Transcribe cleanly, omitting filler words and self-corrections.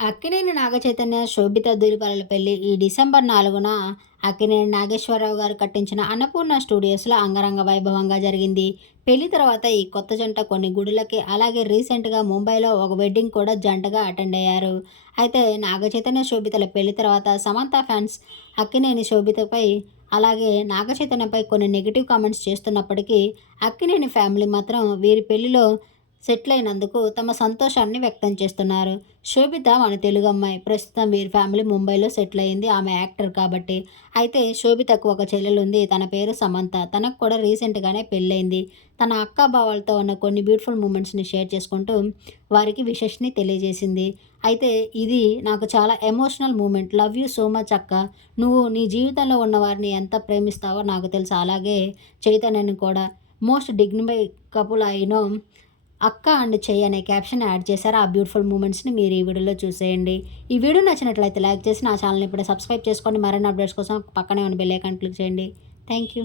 అక్కినేని నాగచైతన్య, శోభిత ధూళిపాలల పెళ్లి ఈ డిసెంబర్ 4న అక్కినేని నాగేశ్వరరావు గారు కట్టించిన అన్నపూర్ణ స్టూడియోస్‌లో అంగరంగ వైభవంగా జరిగింది. పెళ్లి తర్వాత ఈ కొత్త జంట కొన్ని గుడులకి, అలాగే రీసెంట్‌గా ముంబైలో ఒక వెడ్డింగ్ కూడా జంటగా అటెండ్ అయ్యారు. అయితే నాగచైతన్య, శోభితల పెళ్లి తర్వాత సమంత ఫ్యాన్స్ అక్కినేని, శోభితపై అలాగే నాగచైతన్యపై కొన్ని నెగెటివ్ కామెంట్స్ చేస్తున్నప్పటికీ, అక్కినేని ఫ్యామిలీ మాత్రం వీరి పెళ్లిలో సెటిల్ అయినందుకు తమ సంతోషాన్ని వ్యక్తం చేస్తున్నారు. శోభిత మన తెలుగు అమ్మాయి. ప్రస్తుతం వీరి ఫ్యామిలీ ముంబైలో సెటిల్ అయింది. ఆమె యాక్టర్ కాబట్టి. అయితే శోభితకు ఒక చెల్లెలుంది. తన పేరు సమంత. తనకు కూడా రీసెంట్‌గానే పెళ్లయింది. తన అక్కా బావలతో ఉన్న కొన్ని బ్యూటిఫుల్ మూమెంట్స్‌ని షేర్ చేసుకుంటూ వారికి విషెస్‌ని తెలియజేసింది. అయితే ఇది నాకు చాలా emotional moment. Love you so much అక్క. నువ్వు నీ జీవితంలో ఉన్న వారిని ఎంత ప్రేమిస్తావో నాకు తెలుసు. అలాగే చైతన్యని కూడా. Most dignify couple I know. అక్క అండ్ చెయ్యి అనే క్యాప్షన్ యాడ్ చేశారు. ఆ బ్యూటిఫుల్ మూమెంట్స్‌ని మీరు ఈ వీడియోలో చూసేయండి. ఈ వీడియో నచ్చినట్లయితే లైక్ చేసి నా ఛానల్‌ని ఇప్పుడే సబ్స్క్రైబ్ చేసుకోండి. మరిన్ని అప్డేట్స్ కోసం పక్కనే ఉన్న బెల్ ఐకాన్ క్లిక్ చేయండి. Thank you.